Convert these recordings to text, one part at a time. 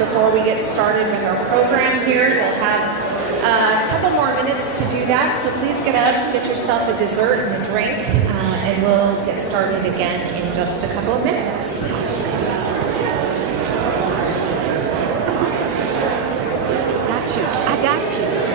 before we get started with our program here. We'll have a couple more minutes to do that, so please get up, get yourself a dessert and a drink, and we'll get started again in just a couple of minutes. I got you.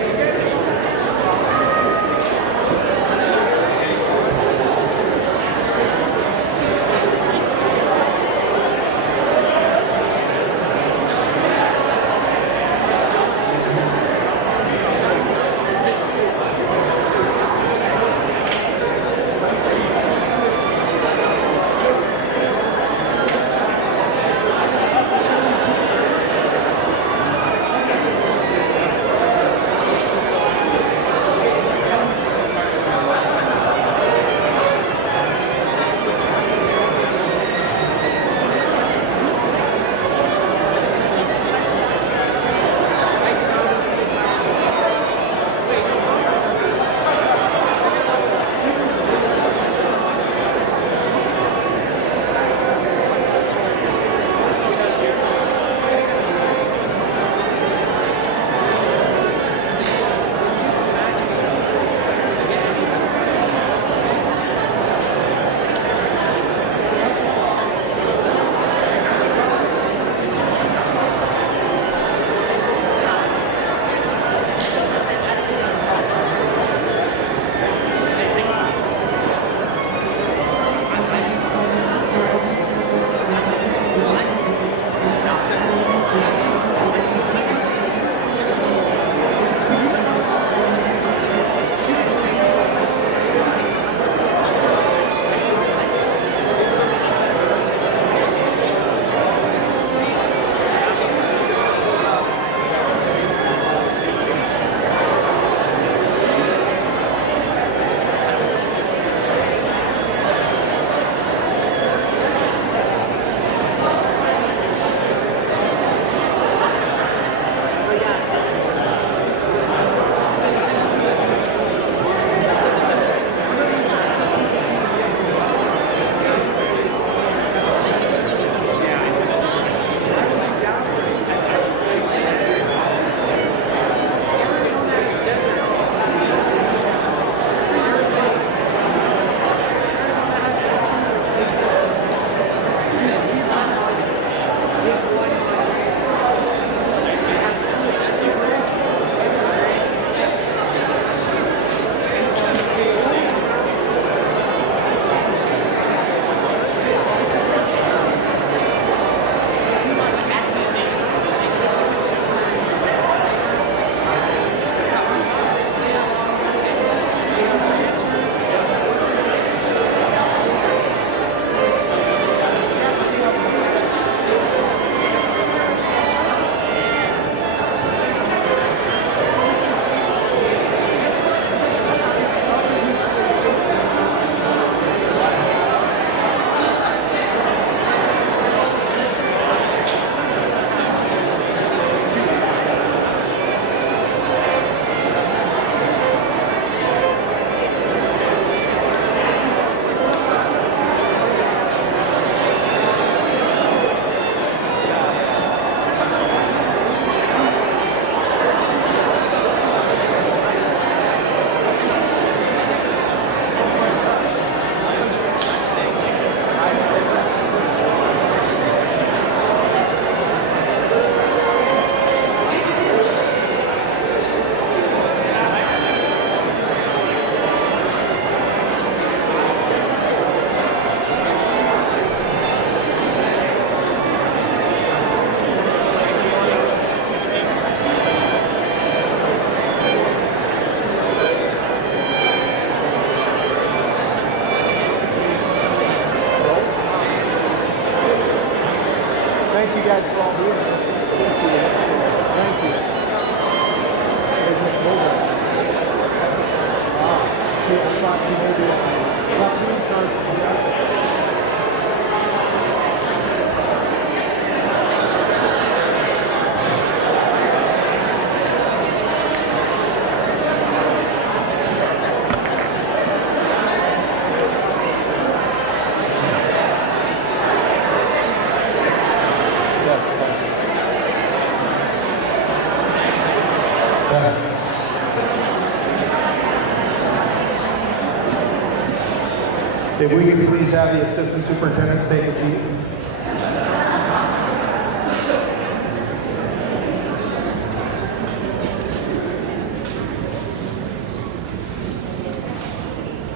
If we could please have the assistant superintendents take a seat.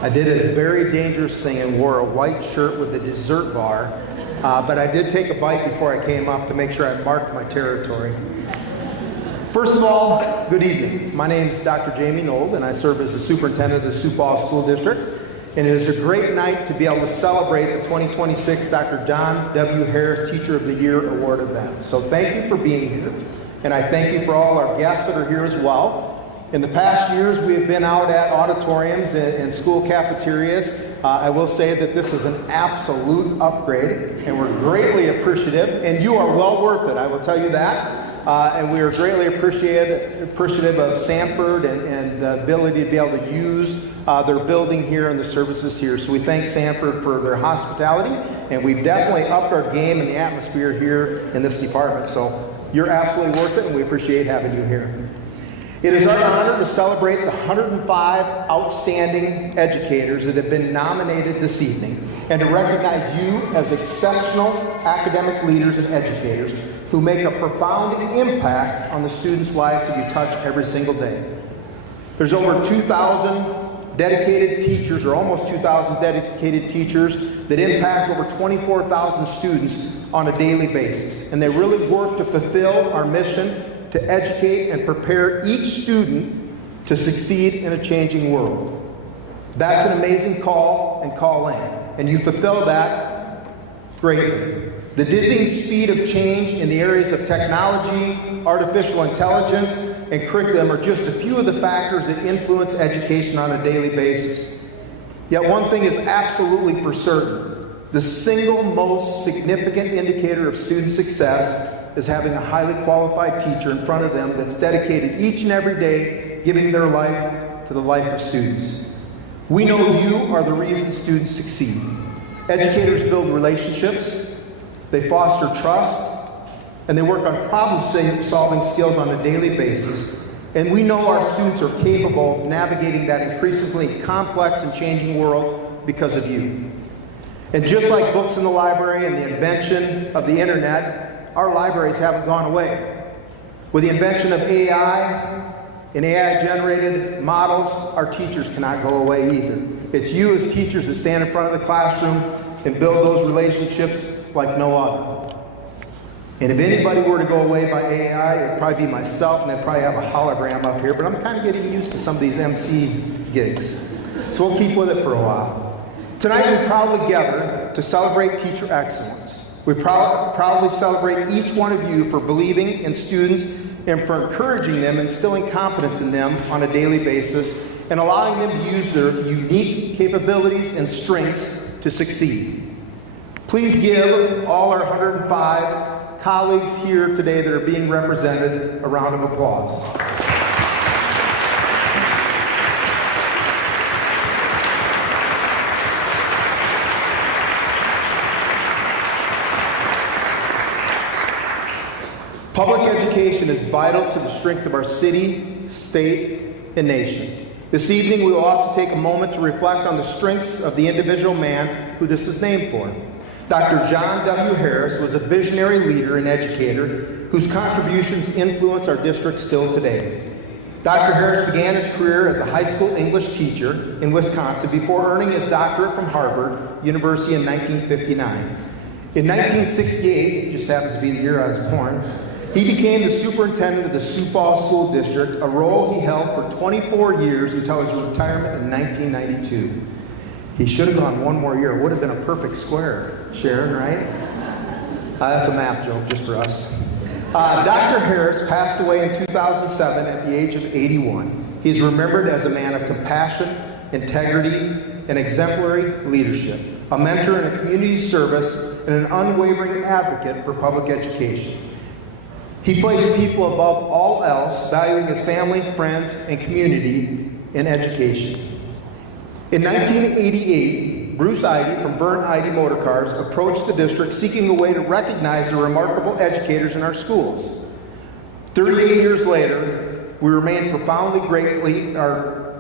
I did a very dangerous thing and wore a white shirt with a dessert bar, but I did take a bite before I came up to make sure I marked my territory. First of all, good evening. My name is Dr. Jamie Nold, and I serve as the superintendent of the Sioux Falls School District. And it is a great night to be able to celebrate the 2026 Dr. John W. Harris Teacher of the Year Award event. So thank you for being here, and I thank you for all our guests that are here as well. In the past years, we have been out at auditoriums and school cafeterias. I will say that this is an absolute upgrade, and we're greatly appreciative, and you are well worth it, I will tell you that. And we are greatly appreciative of Sanford and the ability to be able to use their building here and the services here. So we thank Sanford for their hospitality, and we've definitely upped our game and the atmosphere here in this department. So you're absolutely worth it, and we appreciate having you here. It is our honor to celebrate the 105 outstanding educators that have been nominated this evening, and to recognize you as exceptional academic leaders and educators who make a profound impact on the students' lives that you touch every single day. There's over 2,000 dedicated teachers, or almost 2,000 dedicated teachers, that impact over 24,000 students on a daily basis. And they really work to fulfill our mission to educate and prepare each student to succeed in a changing world. That's an amazing call and call in, and you fulfill that greatly. The dizzying speed of change in the areas of technology, artificial intelligence, and curriculum are just a few of the factors that influence education on a daily basis. Yet one thing is absolutely for certain: the single most significant indicator of student success is having a highly qualified teacher in front of them that's dedicated each and every day, giving their life to the life of students. We know you are the reason students succeed. Educators build relationships, they foster trust, and they work on problem-solving skills on a daily basis. And we know our students are capable of navigating that increasingly complex and changing world because of you. And just like books in the library and the invention of the internet, our libraries haven't gone away. With the invention of AI and AI-generated models, our teachers cannot go away either. It's you as teachers that stand in front of the classroom and build those relationships like no other. And if anybody were to go away by AI, it'd probably be myself, and I'd probably have a hologram up here, but I'm kind of getting used to some of these MC gigs. So we'll keep with it for a while. Tonight we proudly gather to celebrate teacher excellence. We proudly celebrate each one of you for believing in students and for encouraging them, instilling confidence in them on a daily basis, and allowing them to use their unique capabilities and strengths to succeed. Please give all our 105 colleagues here today that are being represented a round of applause. Public education is vital to the strength of our city, state, and nation. This evening, we will also take a moment to reflect on the strengths of the individual man who this is named for. Dr. John W. Harris was a visionary leader and educator whose contributions influence our district still today. Dr. Harris began his career as a high school English teacher in Wisconsin before earning his doctorate from Harvard University in 1959. In 1968, just happens to be the year I was born, he became the superintendent of the Sioux Falls School District, a role he held for 24 years until his retirement in 1992. He should have gone one more year. It would have been a perfect square, Sharon, right? That's a math joke just for us. Dr. Harris passed away in 2007 at the age of 81. He is remembered as a man of compassion, integrity, and exemplary leadership, a mentor in a community service, and an unwavering advocate for public education. He placed people above all else, valuing his family, friends, and community in education. In 1988, Bruce Idy from Burn Idy Motor Cars approached the district seeking a way to recognize the remarkable educators in our schools. 38 years later, we remain profoundly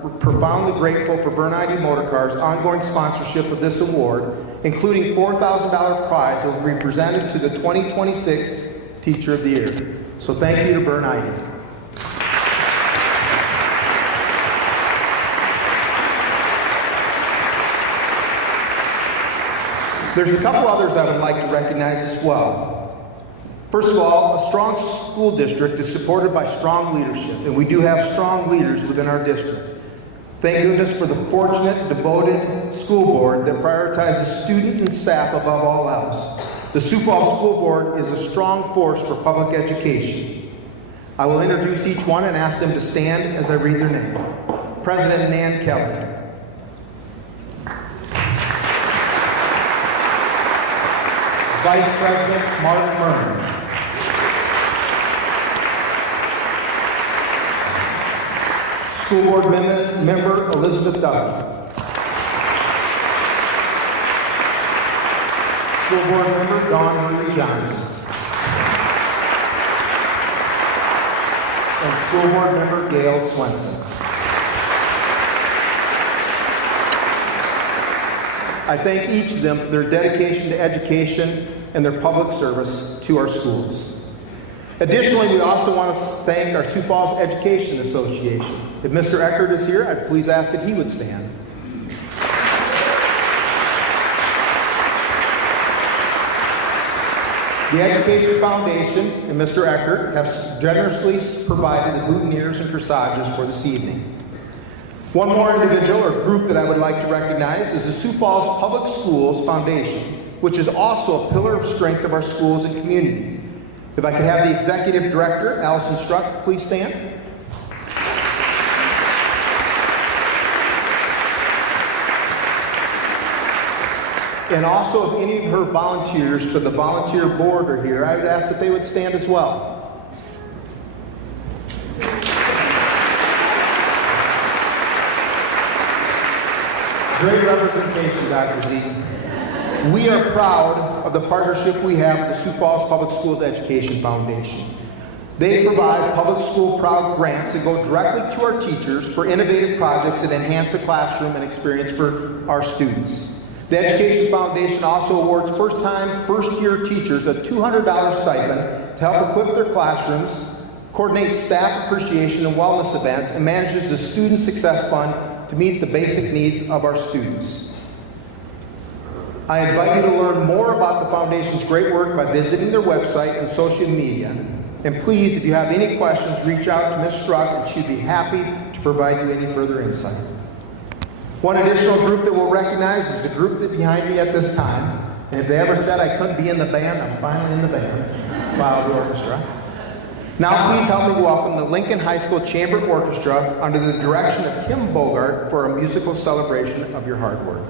profoundly grateful for Burn ID Motorcars' ongoing sponsorship of this award, including $4,000 prize that will be presented to the 2026 Teacher of the Year. So thank you to Burn ID. There's a couple others I would like to recognize as well. First of all, a strong school district is supported by strong leadership, and we do have strong leaders within our district. Thank goodness for the fortunate, devoted school board that prioritizes student and staff above all else. The Sioux Falls School Board is a strong force for public education. I will introduce each one and ask them to stand as I read their name. President Nan Kelly. Vice President Mark Murray. School Board Member Elizabeth Duggan. School Board Member Dawn Marie Johnson. And School Board Member Gail Swenson. I thank each of them for their dedication to education and their public service to our schools. Additionally, we also want to thank our Sioux Falls Education Association. If Mr. Eckert is here, I'd please ask that he would stand. The Education Foundation and Mr. Eckert have generously provided the boutonnieres and corsages for this evening. One more individual or group that I would like to recognize is the Sioux Falls Public Schools Foundation, which is also a pillar of strength of our schools and community. If I could have the Executive Director, Allison Struck, please stand. And also, if any of her volunteers for the volunteer board are here, I would ask that they would stand as well. Great representation, Dr. Z. We are proud of the partnership we have with the Sioux Falls Public Schools Education Foundation. They provide public school proud grants that go directly to our teachers for innovative projects that enhance the classroom and experience for our students. The Education Foundation also awards first-year teachers a $200 stipend to help equip their classrooms, coordinates staff appreciation and wellness events, and manages the Student Success Fund to meet the basic needs of our students. I invite you to learn more about the Foundation's great work by visiting their website and social media. And please, if you have any questions, reach out to Ms. Struck and she'd be happy to provide you any further insight. One additional group that we'll recognize is the group that's behind me at this time. And if they ever said I couldn't be in the band, I'm finally in the band. Wow, the orchestra. Now please help me welcome the Lincoln High School Chamber Orchestra under the direction of Kim Bogart for a musical celebration of your hard work.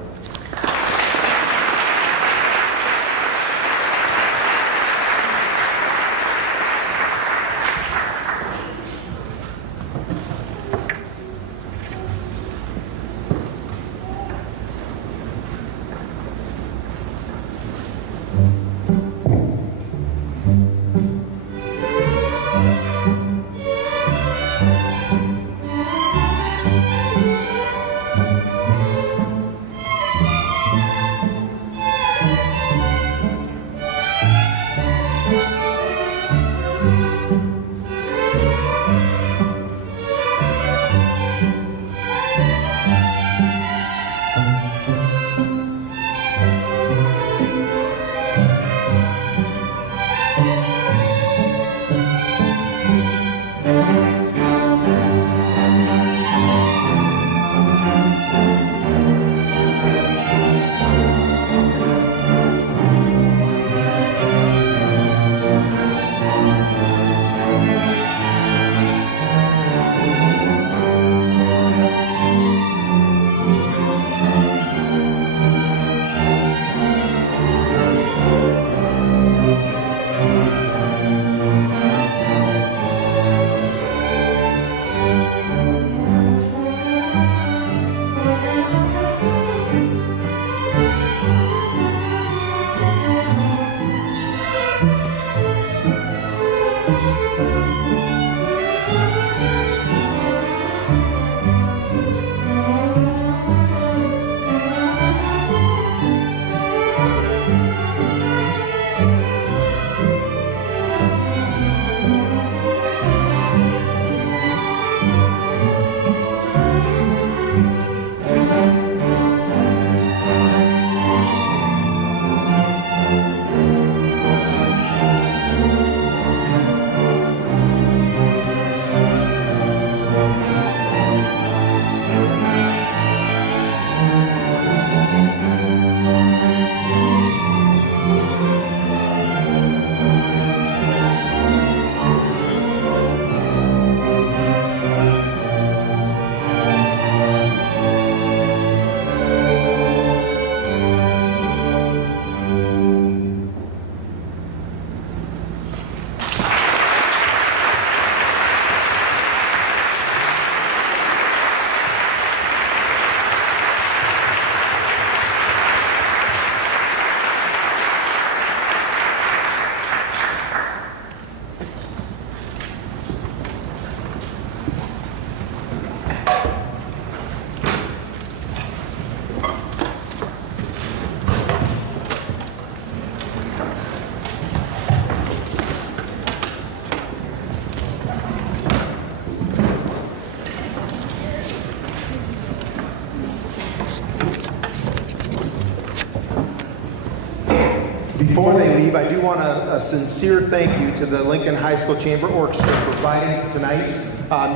leave, I do want a sincere thank you to the Lincoln High School Chamber Orchestra for providing tonight's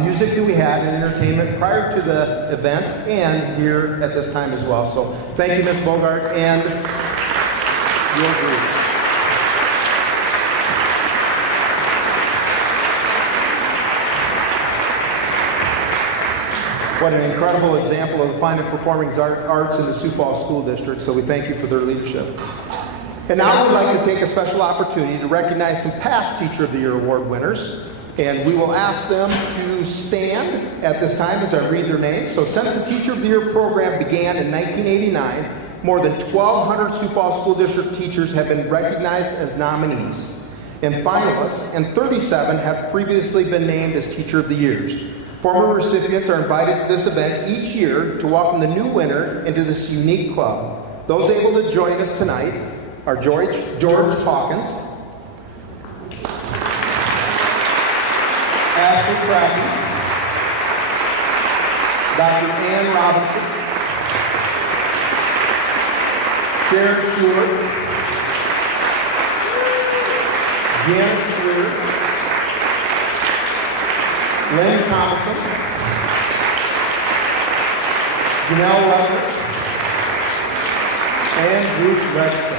music that we had and entertainment prior to the event and here at this time as well. So thank you, Ms. Bogart, and your group. What an incredible example of the fine and performing arts in the Sioux Falls School District, so we thank you for their leadership. And now I would like to take a special opportunity to recognize some past Teacher of the Year Award winners, and we will ask them to stand at this time as I read their names. So since the Teacher of the Year program began in 1989, more than 1,200 Sioux Falls School District teachers have been recognized as nominees and finalists, and 37 have previously been named as Teacher of the Years. Former recipients are invited to this event each year to welcome the new winner into this unique club. Those able to join us tonight are George Hawkins, Ashley Cracky, Dr. Ann Robinson, Sharon Stewart, Janet Swear, Lynn Thompson, Janelle Weber, and Bruce Redson.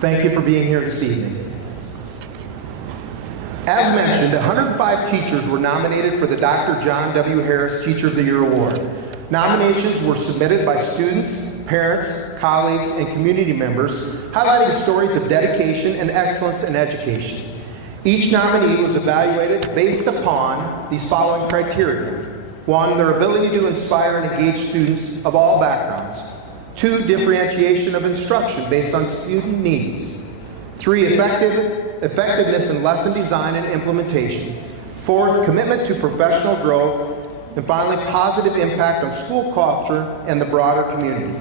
Thank you for being here this evening. As mentioned, 105 teachers were nominated for the Dr. John W. Harris Teacher of the Year Award. Nominations were submitted by students, parents, colleagues, and community members, highlighting stories of dedication and excellence in education. Each nominee was evaluated based upon these following criteria. 1, their ability to inspire and engage students of all backgrounds. 2, differentiation of instruction based on student needs. 3, effectiveness in lesson design and implementation. 4, commitment to professional growth. And finally, positive impact on school culture and the broader community.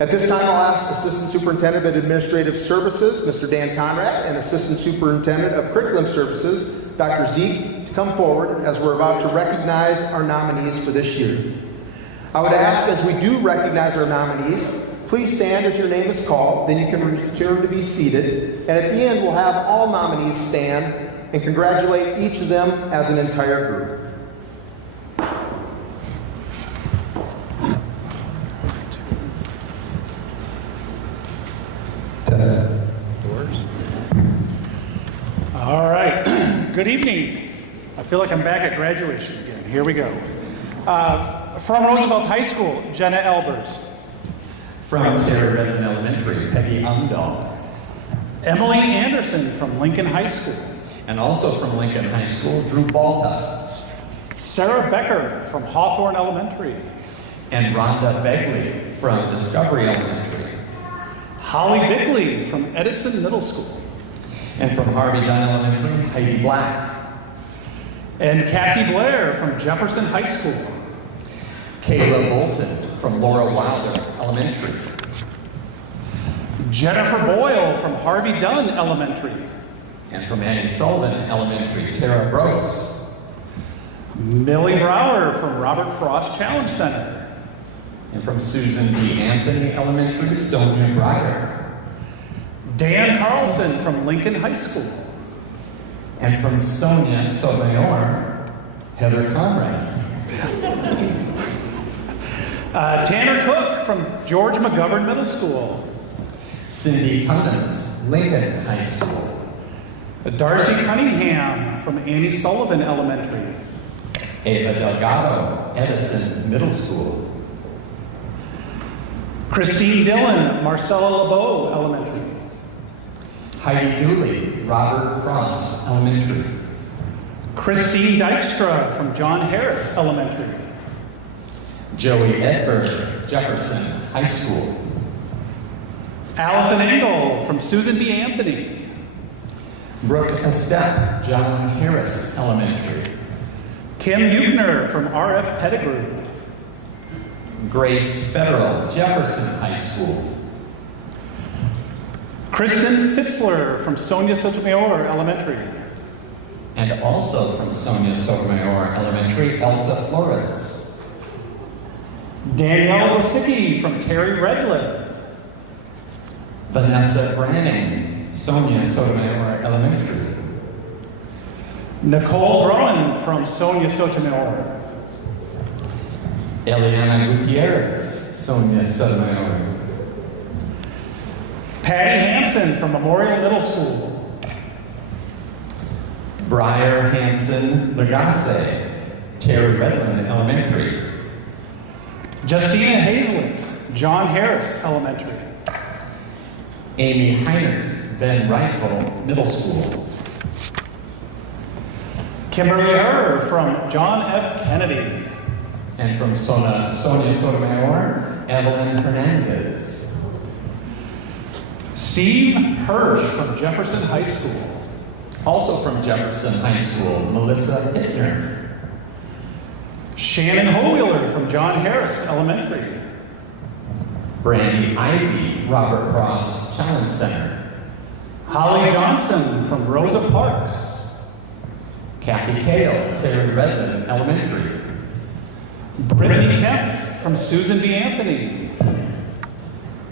At this time, I'll ask Assistant Superintendent of Administrative Services, Mr. Dan Conrad, and Assistant Superintendent of Curriculum Services, Dr. Zeke, to come forward as we're about to recognize our nominees for this year. I would ask, as we do recognize our nominees, please stand as your name is called, then you can return to be seated, and at the end, we'll have all nominees stand and congratulate each of them as an entire group. All right. Good evening. I feel like I'm back at graduation again. Here we go. From Roosevelt High School, Jenna Elbers. From Sarah Redmond Elementary, Peggy Umdahl. Emily Anderson from Lincoln High School. And also from Lincoln High School, Drew Balta. Sarah Becker from Hawthorne Elementary. And Rhonda Begley from Discovery Elementary. Holly Bickley from Edison Middle School. And from Harvey Dunn Elementary, Heidi Black. And Cassie Blair from Jefferson High School. Kayla Bolton from Laura Wilder Elementary. Jennifer Boyle from Harvey Dunn Elementary. And from Annie Sullivan Elementary, Tara Brose. Millie Brower from Robert Frost Challenge Center. And from Susan B. Anthony Elementary, Sonia Breyer. Dan Carlson from Lincoln High School. And from Sonia Sotomayor, Heather Conrad. Tanner Cook from George McGovern Middle School. Cindy Cummins, Lincoln High School. Darcy Cunningham from Annie Sullivan Elementary. Ava Delgado, Edison Middle School. Christine Dillon, Marcella LeBeau Elementary. Heidi Dooley, Robert Frost Elementary. Christine Dykstra from John Harris Elementary. Joey Edberg, Jefferson High School. Allison Engel from Susan B. Anthony. Brooke Estep, John Harris Elementary. Kim Euchner from RF Pettigrew. Grace Federal, Jefferson High School. Kristen Fitzler from Sonia Sotomayor Elementary. And also from Sonia Sotomayor Elementary, Elsa Flores. Danielle Gosicki from Terry Redland. Vanessa Branning, Sonia Sotomayor Elementary. Nicole Rowan from Sonia Sotomayor. Eliana Gutierrez, Sonia Sotomayor. Patty Hansen from Memorial Middle School. Briar Hansen Lagasse, Terry Redland Elementary. Justina Hazlett, John Harris Elementary. Amy Heinert, Ben Rifle Middle School. Kimberly Herr from John F. Kennedy. And from Sonia Sotomayor, Evelyn Hernandez. Steve Hirsch from Jefferson High School. Also from Jefferson High School, Melissa Hittner. Shannon Holwheeler from John Harris Elementary. Brandy Ivy, Robert Cross Challenge Center. Holly Johnson from Rosa Parks. Kathy Kale, Terry Redland Elementary. Brittany Kemp from Susan B. Anthony.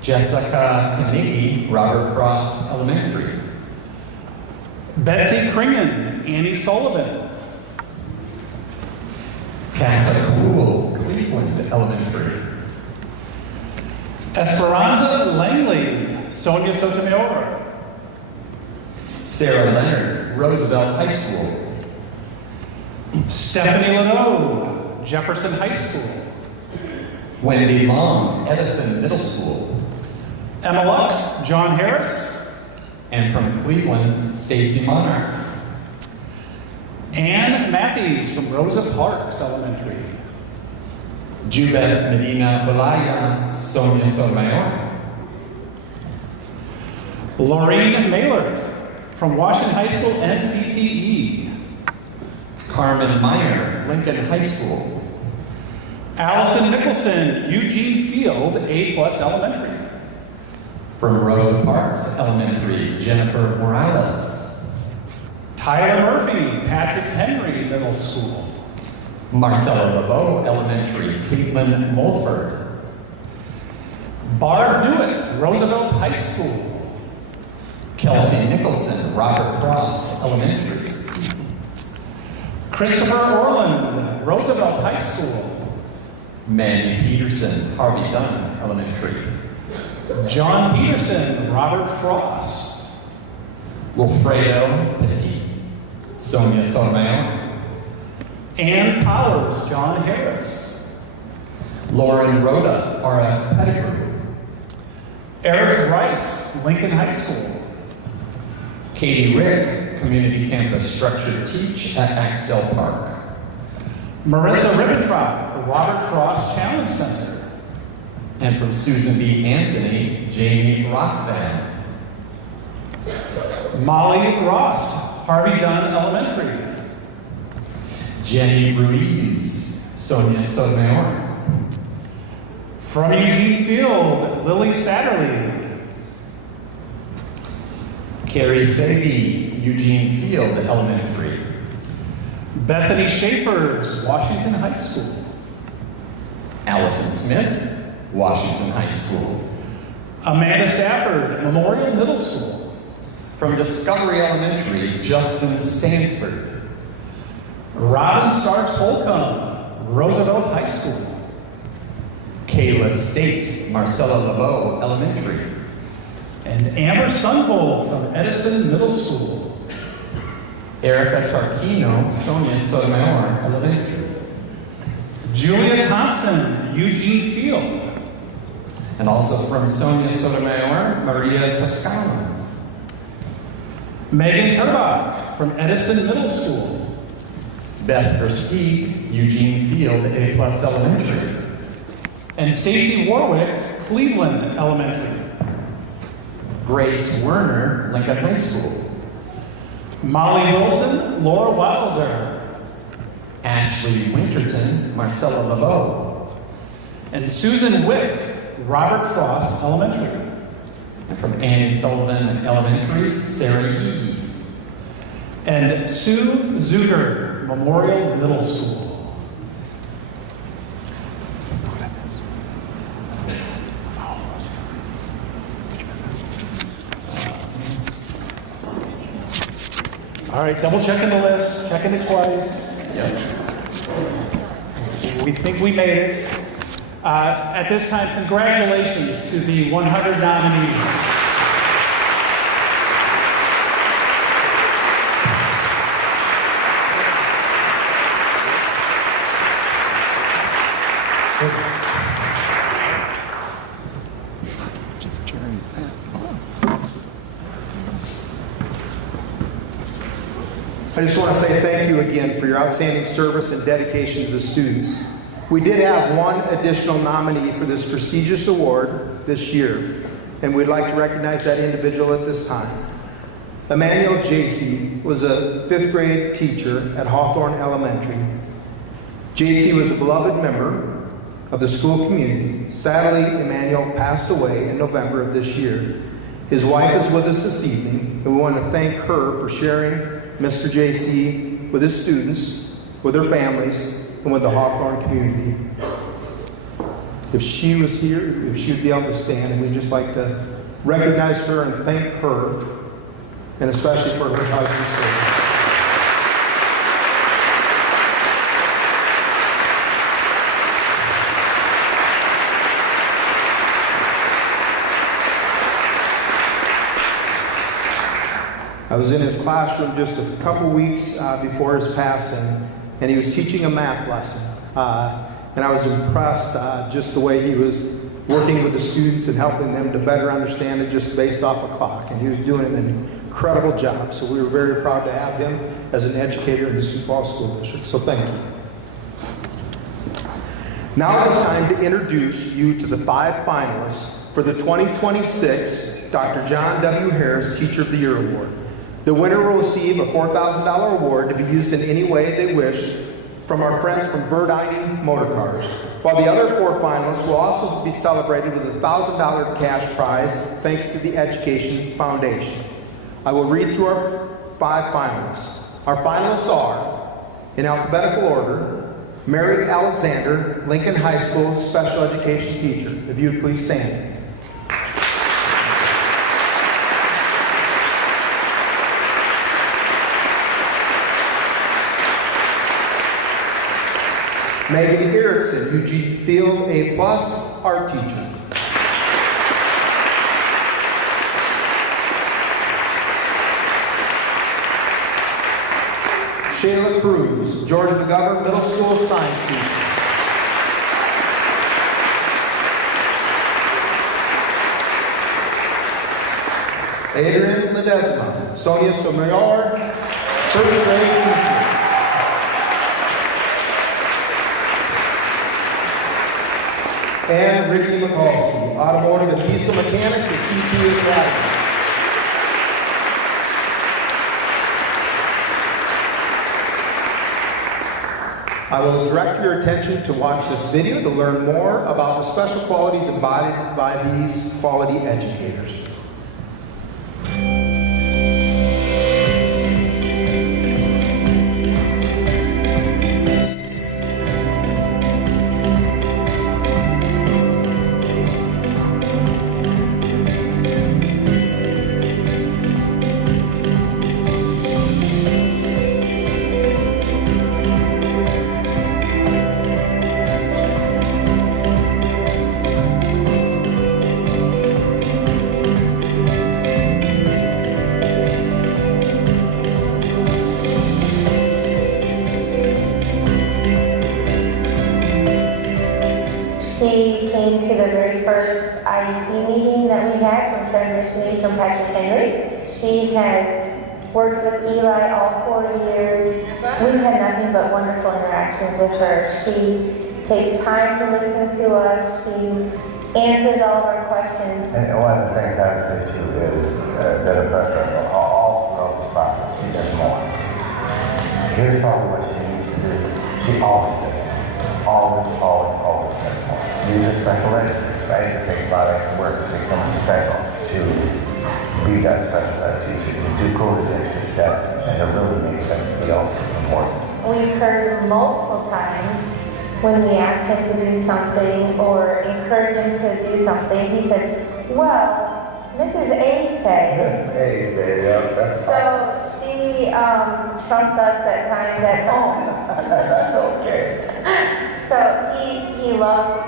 Jessica Knigge, Robert Cross Elementary. Betsy Kringen, Annie Sullivan. Casa Cool, Cleveland Elementary. Esperanza Langley, Sonia Sotomayor. Sarah Leonard, Roosevelt High School. Stephanie Leno, Jefferson High School. Wendy Long, Edison Middle School. Emma Lux, John Harris. And from Cleveland, Stacy Monarch. Ann Matthews from Rosa Parks Elementary. Jubeth Medina Balaya, Sonia Sotomayor. Lorraine Maylert from Washington High School NCTE. Carmen Meyer, Lincoln High School. Allison Nicholson, Eugene Field, A+ Elementary. From Rosa Parks Elementary, Jennifer Morales. Tyler Murphy, Patrick Henry Middle School. Marcella LeBeau Elementary, Caitlin Mulford. Barb Newitt, Roosevelt High School. Kelsey Nicholson, Robert Cross Elementary. Christopher Orland, Roosevelt High School. Manny Peterson, Harvey Dunn Elementary. John Peterson, Robert Frost. Wilfredo Petit, Sonia Sotomayor. Ann Powers, John Harris. Lauren Rhoda, RF Pettigrew. Eric Rice, Lincoln High School. Katie Rick, Community Campus Structured Teach at Axtell Park. Marissa Ribbentrop, Robert Frost Challenge Center. And from Susan B. Anthony, Jamie Rockvan. Molly Rost, Harvey Dunn Elementary. Jenny Ruiz, Sonia Sotomayor. From Eugene Field, Lily Satterley. Carrie Sagi, Eugene Field Elementary. Bethany Schaefer's, Washington High School. Allison Smith, Washington High School. Amanda Stafford, Memorial Middle School. From Discovery Elementary, Justin Stanford. Robin Starks Holcomb, Roosevelt High School. Kayla State, Marcella LeBeau Elementary. And Amber Sunvold from Edison Middle School. Erica Tarquino, Sonia Sotomayor Elementary. Julia Thompson, Eugene Field. And also from Sonia Sotomayor, Maria Toscano. Megan Turbach from Edison Middle School. Beth Versteeg, Eugene Field A+ Elementary. And Stacy Warwick, Cleveland Elementary. Grace Werner, Lincoln High School. Molly Wilson, Laura Wilder. Ashley Winterton, Marcella LeBeau. And Susan Wick, Robert Frost Elementary. And from Annie Sullivan Elementary, Sarah Yee. And Sue Zuger, Memorial Middle School. All right, double checking the list, checking it twice. We think we made it. At this time, congratulations to the 100 nominees. Just turn that on. I just want to say thank you again for your outstanding service and dedication to the students. We did have one additional nominee for this prestigious award this year, and we'd like to recognize that individual at this time. Emmanuel JC was a 5th grade teacher at Hawthorne Elementary. JC was a beloved member of the school community. Sadly, Emmanuel passed away in November of this year. His wife is with us this evening, and we want to thank her for sharing Mr. JC with his students, with their families, and with the Hawthorne community. If she was here, if she would be able to stand, and we'd just like to recognize her and thank her, and especially for her husband's service. I was in his classroom just a couple weeks before his passing, and he was teaching a math lesson. And I was impressed just the way he was working with the students and helping them to better understand it just based off a clock. And he was doing an incredible job. So we were very proud to have him as an educator in the Sioux Falls School District. So thank you. Now it's time to introduce you to the 5 finalists for the 2026 Dr. John W. Harris Teacher of the Year Award. The winner will receive a $4,000 award to be used in any way they wish from our friends from Bird ID Motor Cars, while the other 4 finalists will also be celebrated with a $1,000 cash prize thanks to the Education Foundation. I will read through our 5 finalists. Our finalists are, in alphabetical order, Mary Alexander, Lincoln High School Special Education Teacher. If you would please stand. Megan Erickson, Eugene Field A+, art teacher. Shayla Cruz, George McGovern Middle School science teacher. Adrian Ledesma, Sonia Somayor, first grade teacher. And Ricky McCallsey, automotive and diesel mechanics and CPU driver. I will direct your attention to watch this video to learn more about the special qualities embodied by these quality educators. She came to the very first IEP meeting that we had from transitioning from Patrick Henry. She has worked with Eli all 4 years. We've had nothing but wonderful interactions with her. She takes time to listen to us. She answers all of our questions. And one of the things I would say too is that impressed us all throughout this process. She does more. Here's probably what she needs to do. She always does more. Always does more. These are special educators, right? It takes a lot of extra work. It takes someone special to be that special ed teacher, to do go to the extra step, and to really make them feel important. We've heard multiple times when we asked him to do something or encourage him to do something, he said, well, Mrs. A said. Mrs. A said, yeah, that's so she he trumps us at times at home. That's okay. So he loves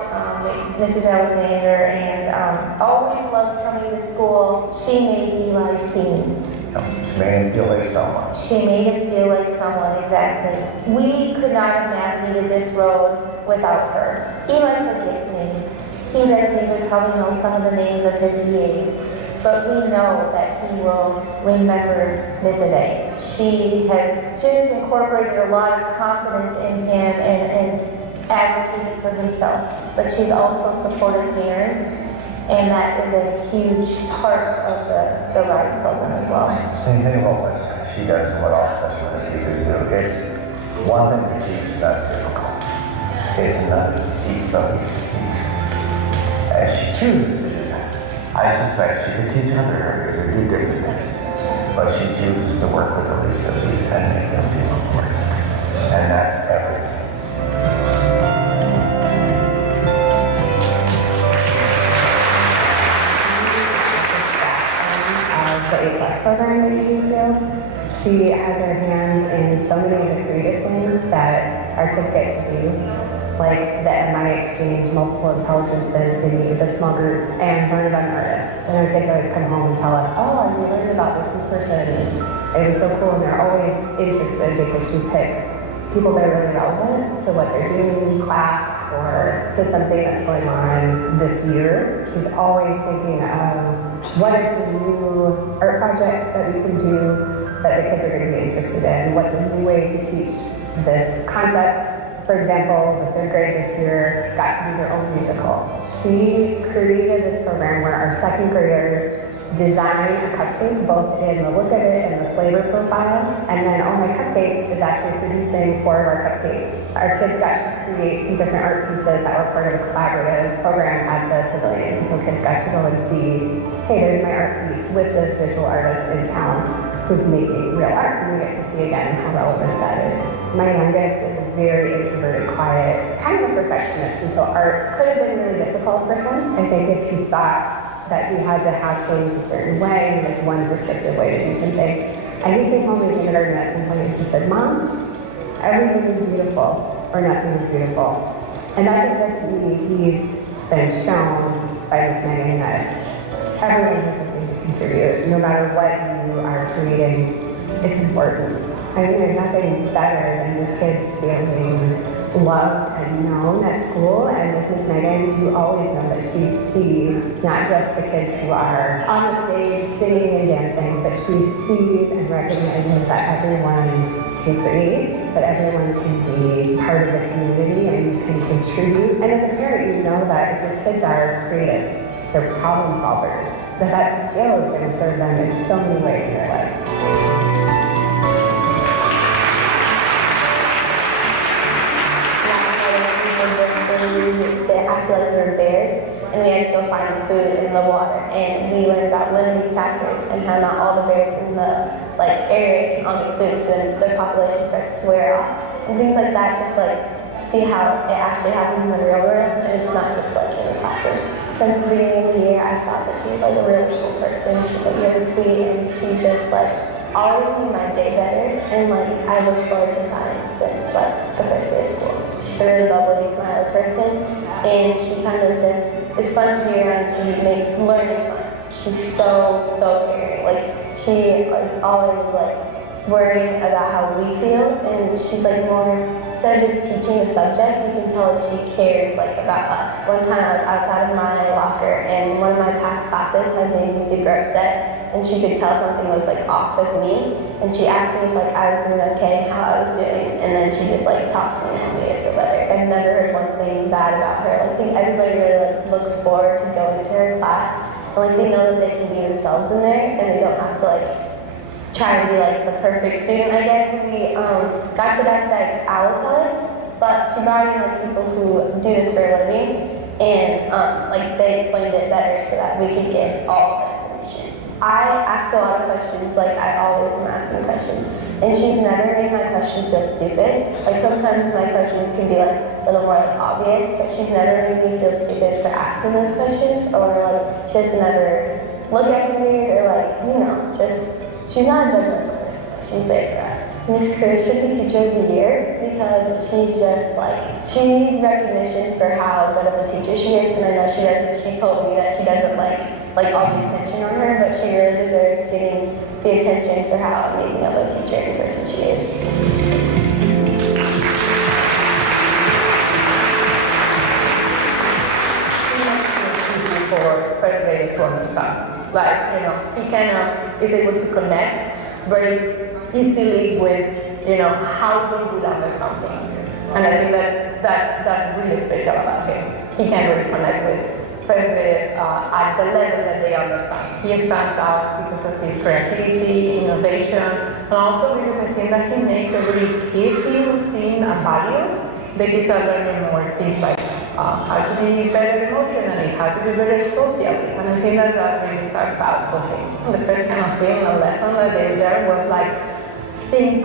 Mrs. Alexander and always loves coming to school. She made Eli sing. She made him feel like someone. She made him feel like someone, exactly. We could not have navigated this road without her. Eli forgets names. He doesn't even probably know some of the names of his EAs, but we know that he will remember Miss Ade. She has just incorporated a lot of confidence in him and advocated for himself, but she's also supported parents, and that is a huge part of the RISE program as well. When you think about what she does and what all special ed teachers do, it's one thing to teach that's difficult. It's another to teach somebody to teach. And she chooses to do that. I suspect she could teach other areas or do different things, but she chooses to work with the least of these and make them feel important. And that's everything. The A+ program that you do. She has her hands in so many of the creative things that our kids get to do, like the MI exchange, multiple intelligences. They meet with a small group and learn about an artist. And our kids always come home and tell us, "Oh, we learned about this new person." And it was so cool, and they're always interested because she picks people that are really relevant to what they're doing in class or to something that's going on this year. She's always thinking of what are some new art projects that we can do that the kids are going to be interested in? What's a new way to teach this concept? For example, the third grade this year got to do their own musical. She created this program where our second graders design a cupcake, both in the look of it and the flavor profile. And then Oh My Cupcakes is actually producing 4 of our cupcakes. Our kids got to create some different art pieces that were part of a collaborative program at the pavilion. So kids got to go and see, hey, there's my art piece with this visual artist in town who's making real art. And we get to see again how relevant that is. My youngest is a very introverted, quiet, kind of a perfectionist, and so art could have been really difficult for him. I think if he thought that he had to have things a certain way, and there's one prescriptive way to do something. And he came home in kindergarten at some point and he said, "Mom, everything is beautiful, or nothing is beautiful." And that just said to me, he's been shown by Miss Megan that everyone has something to contribute. No matter what you are creating, it's important. I mean, there's nothing better than your kids feeling loved and known at school, and with Miss Megan, you always know that she sees not just the kids who are on the stage singing and dancing, but she sees and recognizes that everyone can create, that everyone can be part of the community and can contribute. And as a parent, you know that if your kids are creative, they're problem solvers, that skill is going to serve them in so many ways in their life. That acted like we were bears, and we had to go find food in the water. And we learned about limiting factors and how not all the bears in the area can all get food, so then their population starts to wear off. And things like that, just see how it actually happens in the real world, and it's not just in the classroom. Since the beginning of the year, I thought that she was a really cool person. She's really sweet, and she's just always made my day better. And I look forward to science since the first day of school. She's a really bubbly, smiley person, and she kind of just, it's fun to be around. She makes learning fun. She's so caring. She is always worrying about how we feel, and she's more, instead of just teaching the subject, you can tell that she cares about us. One time I was outside of my locker, and one of my past classes had made me super upset, and she could tell something was off with me, and she asked me if I was doing okay and how I was doing, and then she just talked to me and helped me to feel better. I've never heard one thing bad about her. I think everybody really looks forward to going to her class, and they know that they can be themselves in there, and they don't have to try to be the perfect student, I guess. We got to dissect owl pellets, but she brought in people who do this for a living, and they explained it better so that we could get all the information. I ask a lot of questions, I always am asking questions, and she's never made my questions feel stupid. Sometimes my questions can be a little more obvious, but she's never made me feel stupid for asking those questions, or she doesn't ever look at me weird, or just, she's not a judgmental person. she's there for us. Miss Cruz should be Teacher of the Year because she's just like, she needs recognition for how good of a teacher she is, and I know she doesn't, she told me that she doesn't like all the attention on her, but she really deserves getting the attention for how amazing of a teacher and person she is. For first graders to understand. Like, you know, he kind of is able to connect very easily with, you know, how they will understand things. And I think that's really special about him. He can really connect with first graders at the level that they understand. He stands out because of his creativity, innovation, and also because I think that he makes every kid feel seen and valued. The kids are learning more things like how to be better emotionally, how to be better socially, and I think that really starts out for him. The first kind of thing, a lesson that they learned was like, think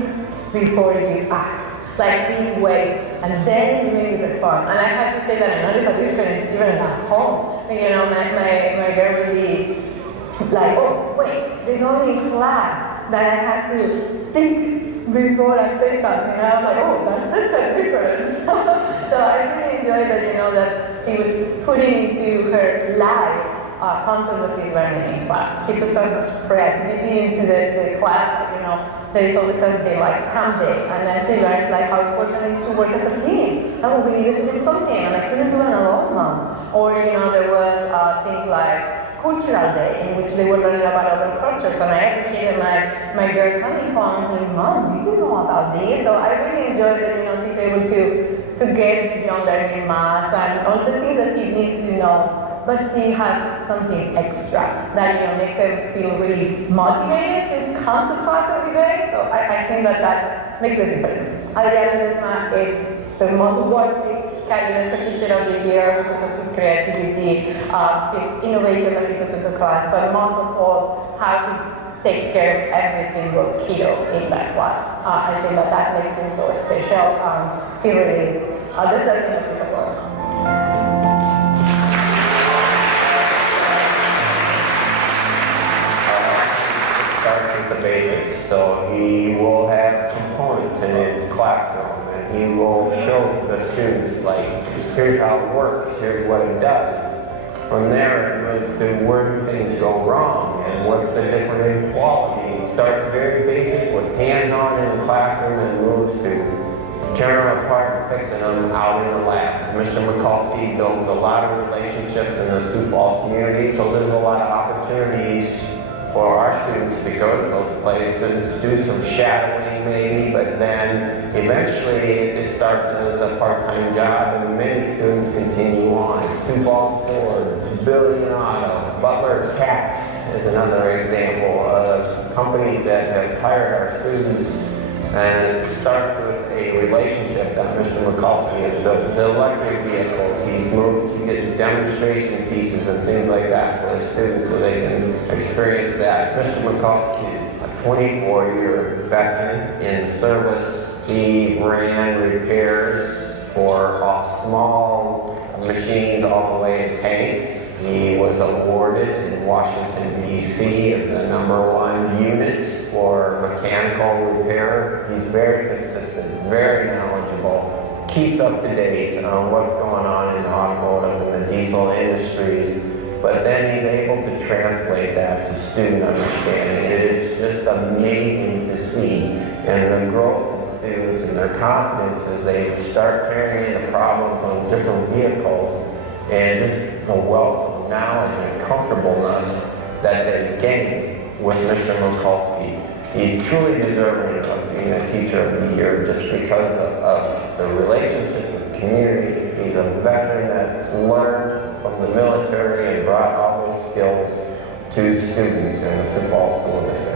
before you act. Like, we wait, and then you maybe respond. And I have to say that I noticed a difference even at home. You know, my girl really, like, oh, wait, there's only in class that I have to think before I say something. And I was like, oh, that's such a difference. So I really enjoyed that, you know, that she was putting into her life constantly learning in class. He put so much creativity into the class, you know, there is always something like camp day, and then she learns like how important it is to work as a team. Oh, we needed to do something, and I couldn't do it alone, Mom. Or, you know, there was things like cultural day, in which they were learning about other cultures, and I appreciated my girl coming home and saying, Mom, you know about this? So I really enjoyed that, you know, she's able to get beyond learning math and all the things that she needs to know, but she has something extra that, you know, makes her feel really motivated to come to class every day. So I think that makes a difference. Adriana is the most worthy candidate for Teacher of the Year because of his creativity, his innovation that he puts into class, but most of all, how he takes care of every single kiddo in that class. I think that makes him so special. He really is deserving of his award. Starts with the basics, so he will have components in his classroom, and he will show the students, like, here's how it works, here's what it does. From there, it moves to where do things go wrong, and what's the difference in quality. It starts very basic with hands-on in the classroom and moves to tearing them apart and fixing them out in the lab. Mr. Mikulski builds a lot of relationships in the Sioux Falls community, so there's a lot of opportunities for our students to go to those places, do some shadowing maybe, but then eventually it starts as a part-time job, and many students continue on. Sioux Falls Ford, Billion Auto, Butler Cats is another example of companies that have hired our students, and it starts with a relationship that Mr. Mikulski has built. The electric vehicles, he's moved to get demonstration pieces and things like that for the students so they can experience that. Mr. Mikulski is a 24-year veteran in service. He ran repairs for small machines all the way to tanks. He was awarded in Washington, D.C. as the #1 unit for mechanical repair. He's very consistent, very knowledgeable, keeps up to date on what's going on in the automotive and the diesel industries, but then he's able to translate that to student understanding. It is just amazing to see, and the growth in students and their confidence as they start carrying the problems on different vehicles, and just the wealth of knowledge and comfortableness that they've gained with Mr. Mikulski. He's truly deserving of being a Teacher of the Year just because of the relationship with the community. He's a veteran that learned from the military and brought all those skills to students in the Sioux Falls School District.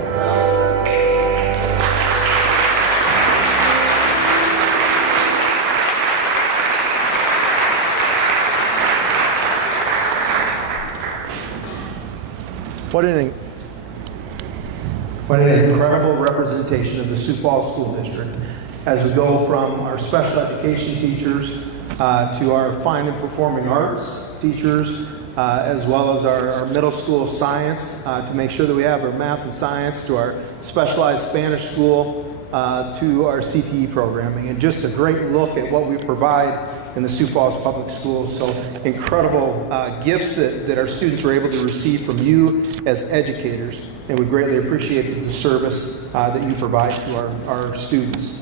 What an incredible representation of the Sioux Falls School District as we go from our special education teachers to our fine and performing arts teachers as well as our middle school science, to make sure that we have our math and science, to our specialized Spanish school, to our CTE programming, and just a great look at what we provide in the Sioux Falls Public Schools. So incredible gifts that our students were able to receive from you as educators, and we greatly appreciate the service that you provide to our students.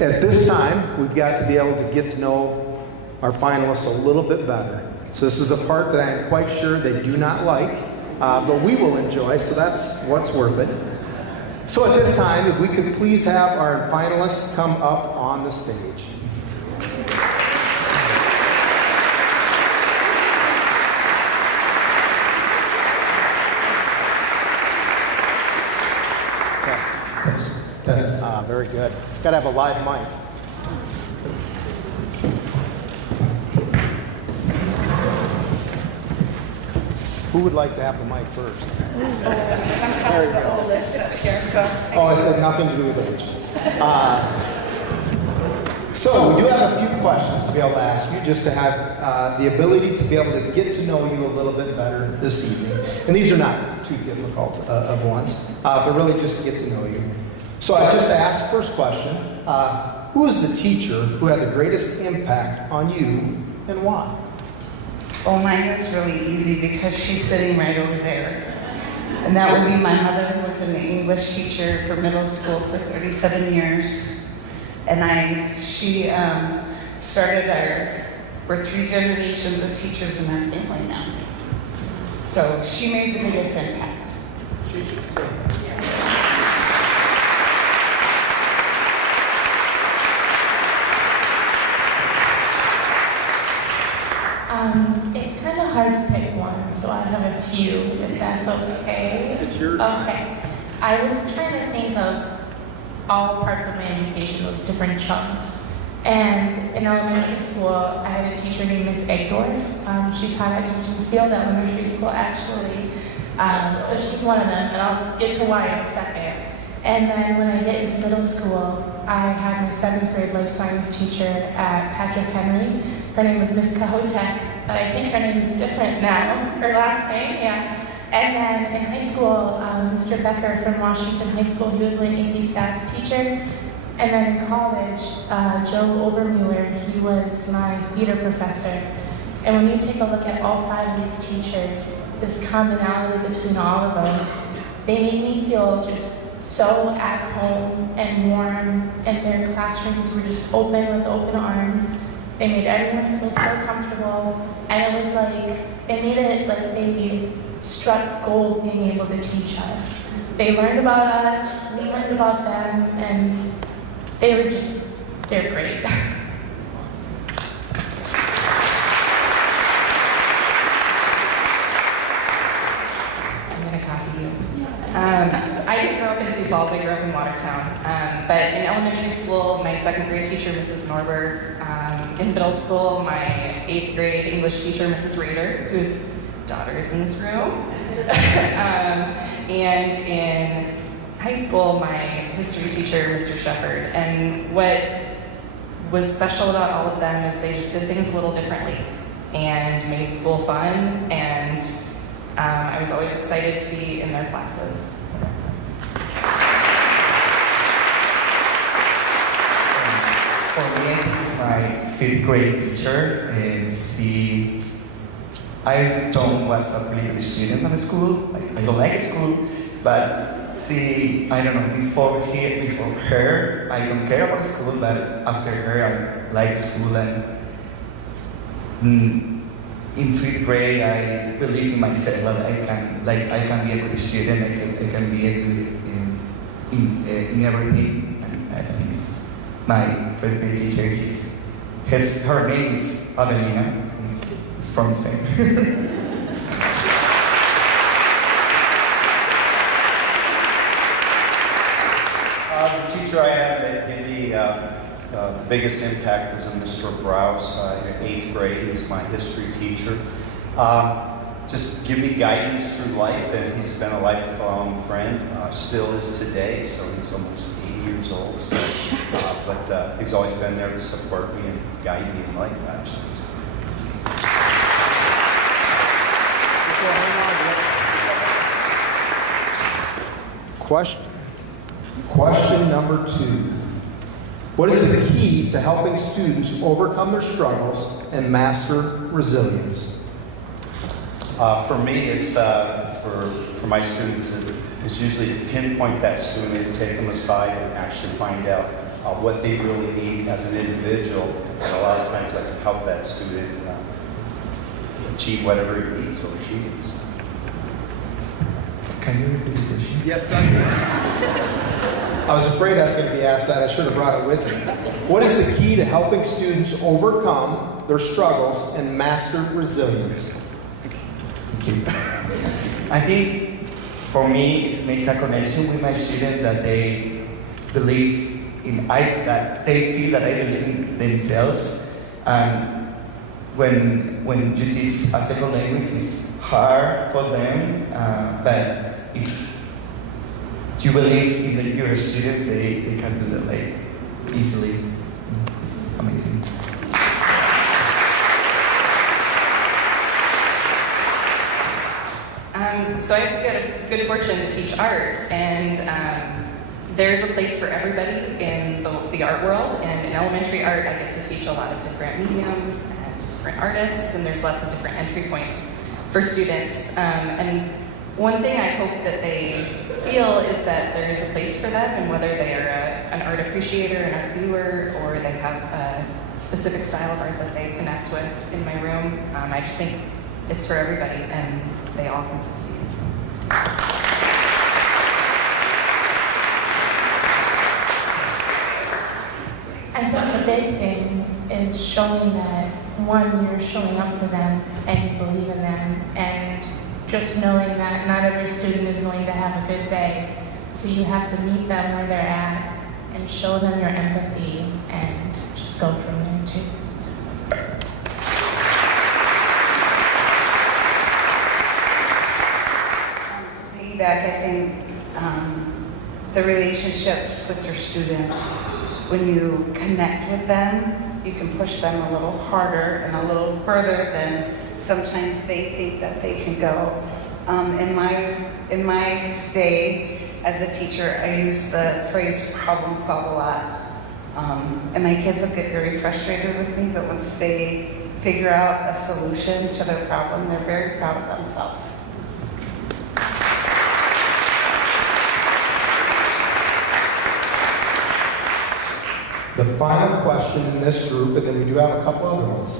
At this time, we've got to be able to get to know our finalists a little bit better. So this is a part that I am quite sure they do not like, but we will enjoy, so that's what's worth it. So at this time, if we could please have our finalists come up on the stage. Very good. Got to have a live mic. Who would like to have the mic first? I'm the oldest up here, so. Oh, it had nothing to do with age. So we do have a few questions to be able to ask you, just to have the ability to be able to get to know you a little bit better this evening. And these are not too difficult of ones, but really just to get to know you. So I just asked, first question, who is the teacher who had the greatest impact on you and why? Well, mine is really easy because she's sitting right over there. And that would be my mother, who was an English teacher for middle school for 37 years. And she started we're 3 generations of teachers in our family now. So she made the biggest impact. She should stay. It's kind of hard to pick one, so I have a few, if that's okay. It's your turn. Okay. I was trying to think of all parts of my education, those different chunks. And in elementary school, I had a teacher named Miss Egdorf. She taught at Eugene Field Elementary School, actually. So she's one of them, and I'll get to why in a second. And then when I get into middle school, I had my 7th grade life science teacher at Patrick Henry. Her name was Miss Cahotek, but I think her name is different now. Her last name, yeah. And then in high school, Mr. Becker from Washington High School, he was my AP stats teacher. And then in college, Joe Obermuller, he was my theater professor. And when you take a look at all 5 of these teachers, this commonality between all of them, they made me feel just so at home and warm, and their classrooms were just open with open arms. They made everyone feel so comfortable, and it was like, it made it like they struck gold being able to teach us. They learned about us, we learned about them, and they're great. I'm gonna copy you. I didn't grow up in Sioux Falls, I grew up in Watertown. But in elementary school, my 2nd grade teacher, Mrs. Norberg. In middle school, my 8th grade English teacher, Mrs. Rader, whose daughter is in this room. And in high school, my history teacher, Mr. Shepherd. And what was special about all of them is they just did things a little differently and made school fun, and I was always excited to be in their classes. For me, I think it's my 5th grade teacher. I don't was a really good student at school. I don't like school, but I don't know, before her, I don't care about school, but after her, I like school. And in 5th grade, I believe in myself that I can be a good student. I can be a good in everything. And I think it's my 5th grade teacher. Her name is Adelina. It's from Spain. The teacher I had that gave me the biggest impact was Mr. Browse in 8th grade. He was my history teacher. just give me guidance through life, and he's been a lifelong friend, still is today, so he's almost 80 years old. So, but he's always been there to support me and guide me in life, actually. Question number 2. What is the key to helping students overcome their struggles and master resilience? For me, it's for my students, it's usually to pinpoint that student and take them aside and actually find out what they really need as an individual. And a lot of times I can help that student achieve whatever he needs or she needs. Can you repeat the question? Yes, I can. I was afraid I was going to be asked that. I should have brought it with me. What is the key to helping students overcome their struggles and master resilience? I think for me, it's make a connection with my students that they believe that they feel that I believe in themselves. And when you teach a second language, it's hard for them, but if you believe in your students, they can do that like easily. It's amazing. So I've got a good fortune to teach art, and there's a place for everybody in the art world. And in elementary art, I get to teach a lot of different mediums and different artists, and there's lots of different entry points for students. And one thing I hope that they feel is that there is a place for them, and whether they are an art appreciator, an art viewer, or they have a specific style of art that they connect with in my room, I just think it's for everybody, and they all can succeed. I think the big thing is showing that, one, you're showing up for them and you believe in them, and just knowing that not every student is going to have a good day. So you have to meet them where they're at and show them your empathy and just go from there too. Back, I think the relationships with your students, when you connect with them, you can push them a little harder and a little further than sometimes they think that they can go. In my day as a teacher, I use the phrase problem solve a lot. And my kids will get very frustrated with me, but once they figure out a solution to their problem, they're very proud of themselves. The final question in this group, and then we do have a couple other ones.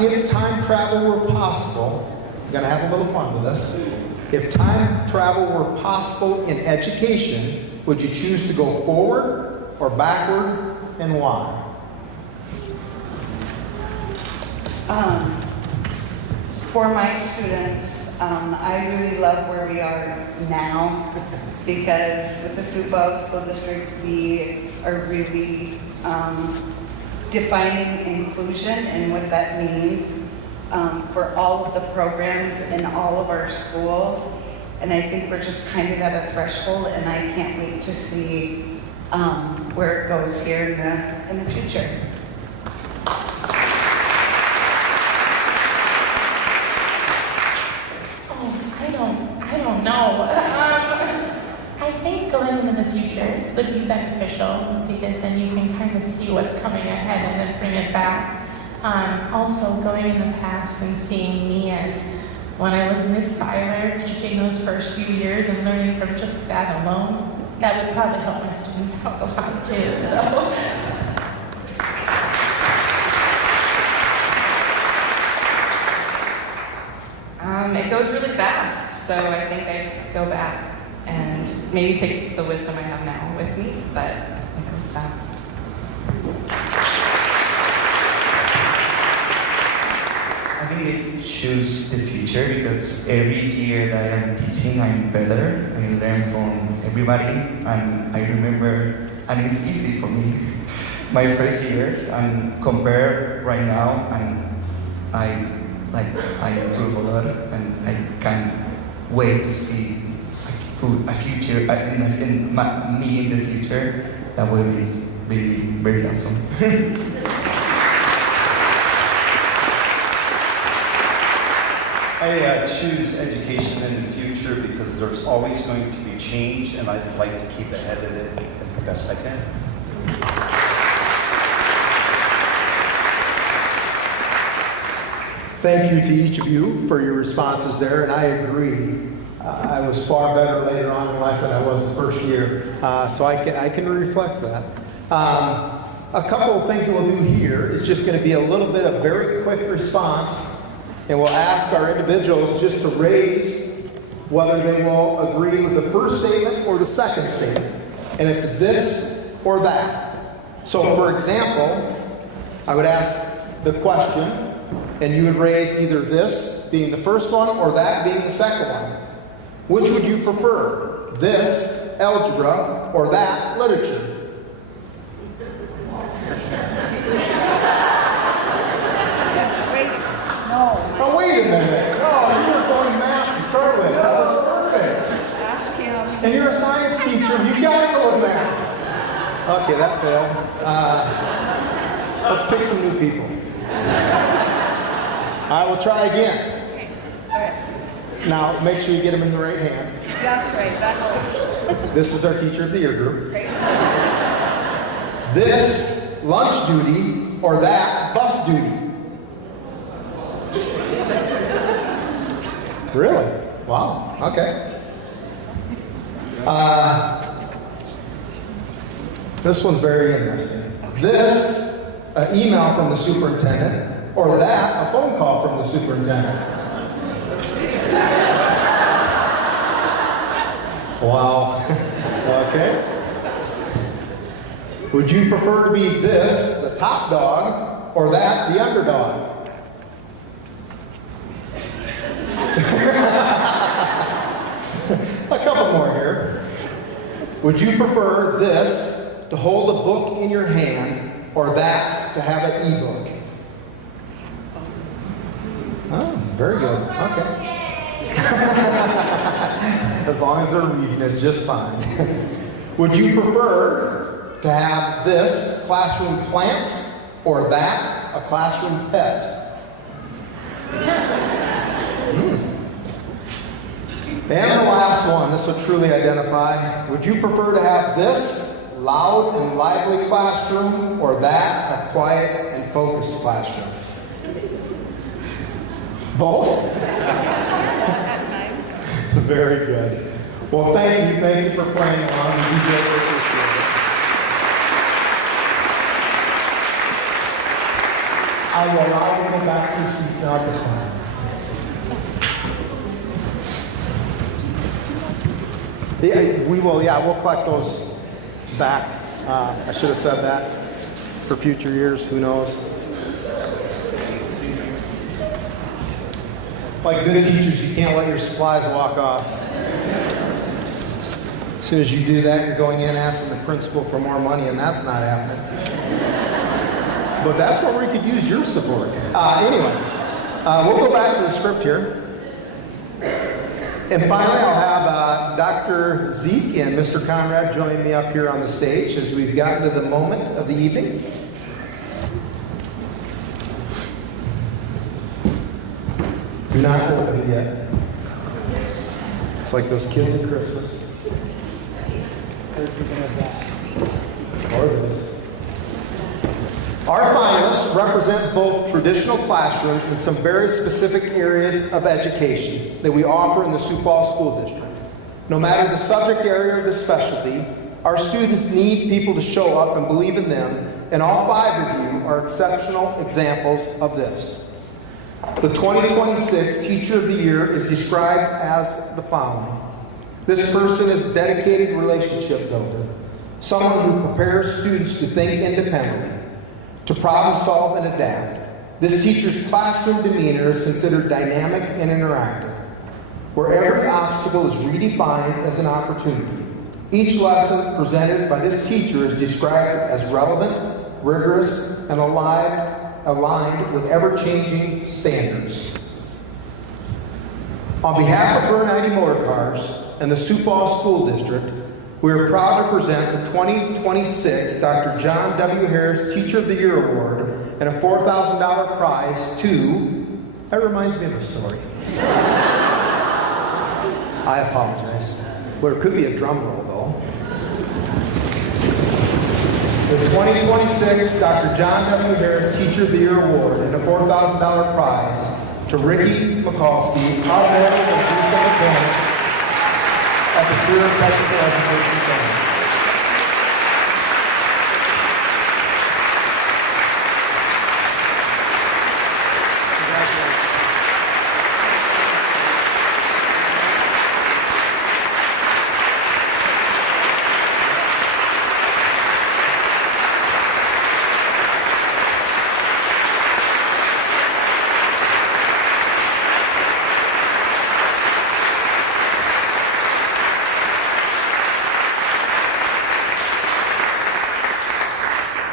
If time travel were possible, I'm going to have a little fun with this. If time travel were possible in education, would you choose to go forward or backward, and why? For my students, I really love where we are now, because with the Sioux Falls School District, we are really defining inclusion and what that means for all of the programs in all of our schools. And I think we're just kind of at a threshold, and I can't wait to see where it goes here in the future. I don't know. I think going into the future would be beneficial, because then you can kind of see what's coming ahead and then bring it back. Also, going in the past and seeing me as when I was Miss Seiler, teaching those first few years and learning from just that alone, that would probably help my students out a lot too. So. It goes really fast, so I think I'd go back and maybe take the wisdom I have now with me, but it goes fast. I think it shows the future, because every year that I am teaching, I'm better. I learn from everybody, and I remember, and it's easy for me, my first years, and compare right now, and I like I improve a lot, and I can't wait to see a future in me in the future. That will be very, very awesome. I choose education in the future because there's always going to be change, and I'd like to keep ahead of it as the best I can. Thank you to each of you for your responses there, and I agree. I was far better later on in life than I was the first year, so I can reflect that. A couple of things that we'll do here is just going to be a little bit of very quick response, and we'll ask our individuals just to raise whether they will agree with the first statement or the second statement, and it's this or that. So, for example, I would ask the question, and you would raise either this being the first one or that being the second one. Which would you prefer? This, algebra, or that, literature? Oh, wait a minute. Oh, you were going math to start with. That was perfect. Ask him. And you're a science teacher. You got to go with math. Okay, that failed. Let's pick some new people. I will try again. Now, make sure you get them in the right hand. That's right. That helps. This is our teacher of the year group. This, lunch duty, or that, bus duty. Really? Wow. Okay. This one's very interesting. This, an email from the superintendent, or that, a phone call from the superintendent. Wow. Okay. Would you prefer to be this, the top dog, or that, the underdog? A couple more here. Would you prefer this, to hold a book in your hand, or that, to have an e-book? Oh, very good. Okay. As long as they're reading it just fine. Would you prefer to have this, classroom plants, or that, a classroom pet? And the last one, this will truly identify. Would you prefer to have this, loud and lively classroom, or that, a quiet and focused classroom? Both? At times. Very good. Well, thank you for playing along. You did appreciate it. I will allow you to go back to your seats now at this time. We'll collect those back. I should have said that for future years, who knows. Like good teachers, you can't let your supplies walk off. As soon as you do that, you're going in asking the principal for more money, and that's not happening. But that's where we could use your support. Anyway, we'll go back to the script here. And finally, I'll have Dr. Zeke and Mr. Conrad join me up here on the stage as we've gotten to the moment of the evening. Do not open it yet. It's like those kids at Christmas. Or this. Our finalists represent both traditional classrooms and some very specific areas of education that we offer in the Sioux Falls School District. No matter the subject area or the specialty, our students need people to show up and believe in them, and all 5 of you are exceptional examples of this. The 2026 Teacher of the Year is described as the following. This person is a dedicated relationship builder, someone who prepares students to think independently, to problem solve and adapt. This teacher's classroom demeanor is considered dynamic and interactive, where every obstacle is redefined as an opportunity. Each lesson presented by this teacher is described as relevant, rigorous, and aligned with ever-changing standards. On behalf of Bernheim Motor Cars and the Sioux Falls School District, we are proud to present the 2026 Dr. John W. Harris Teacher of the Year Award and a $4,000 prize to, that reminds me of a story. I apologize. Well, it could be a drum roll, though. The 2026 Dr. John W. Harris Teacher of the Year Award and a $4,000 prize to Ricky Mikulski, Automotive and Diesel Mechanics at the Career and Technical Education Center.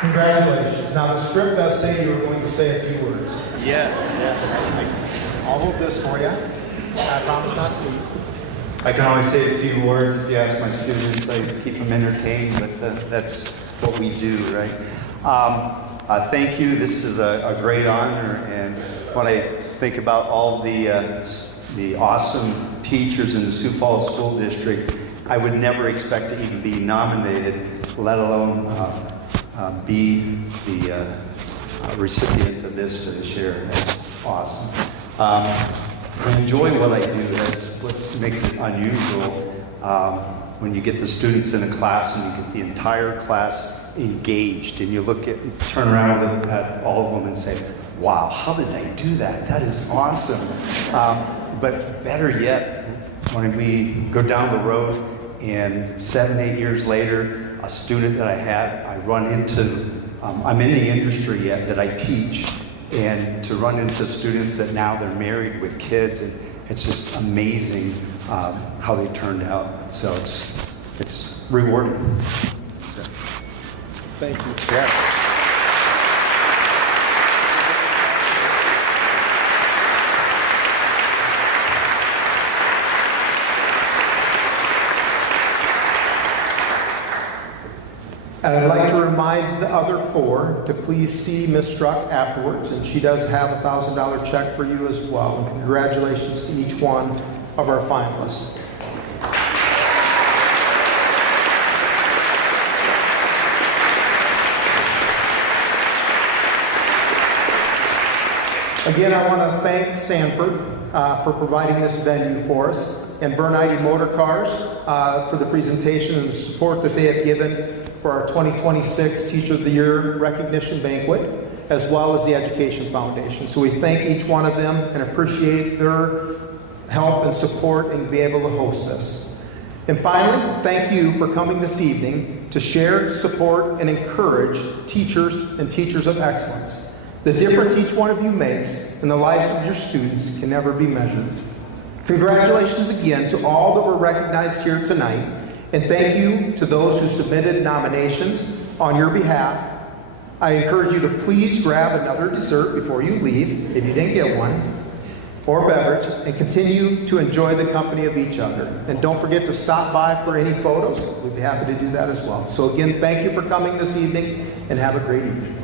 Congratulations. Now the script does say you were going to say a few words. Yes. I'll hold this for you. I promise not to leave. I can only say a few words. If you ask my students, I keep them entertained, but that's what we do, right? Thank you. This is a great honor, and when I think about all the awesome teachers in the Sioux Falls School District, I would never expect to even be nominated, let alone be the recipient of this year. That's awesome. I enjoy what I do. That's what makes it unusual. When you get the students in a class and you get the entire class engaged, and you turn around and look at all of them and say, "Wow, how did I do that? That is awesome." But better yet, when we go down the road and 7, 8 years later, a student that I had, I run into, I'm in the industry yet that I teach, and to run into students that now they're married with kids, and it's just amazing how they turned out. So it's rewarding. Thank you. Yes. And I'd like to remind the other 4 to please see Ms. Struck afterwards, and she does have a $1,000 check for you as well. And congratulations to each one of our finalists. Again, I want to thank Sanford for providing this venue for us, and Bernheim Motor Cars for the presentation and the support that they have given for our 2026 Teacher of the Year recognition banquet, as well as the Education Foundation. So we thank each one of them and appreciate their help and support and be able to host this. And finally, thank you for coming this evening to share, support, and encourage teachers and teachers of excellence. The difference each one of you makes in the lives of your students can never be measured. Congratulations again to all that were recognized here tonight, and thank you to those who submitted nominations on your behalf. I encourage you to please grab another dessert before you leave, if you didn't get one, or beverage, and continue to enjoy the company of each other. And don't forget to stop by for any photos. We'd be happy to do that as well. So again, thank you for coming this evening, and have a great evening.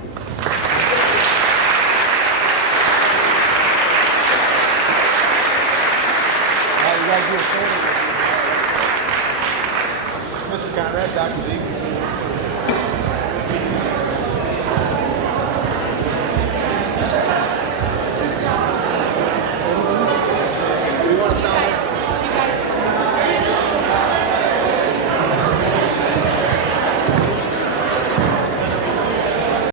Mr. Conrad, Dr. Z.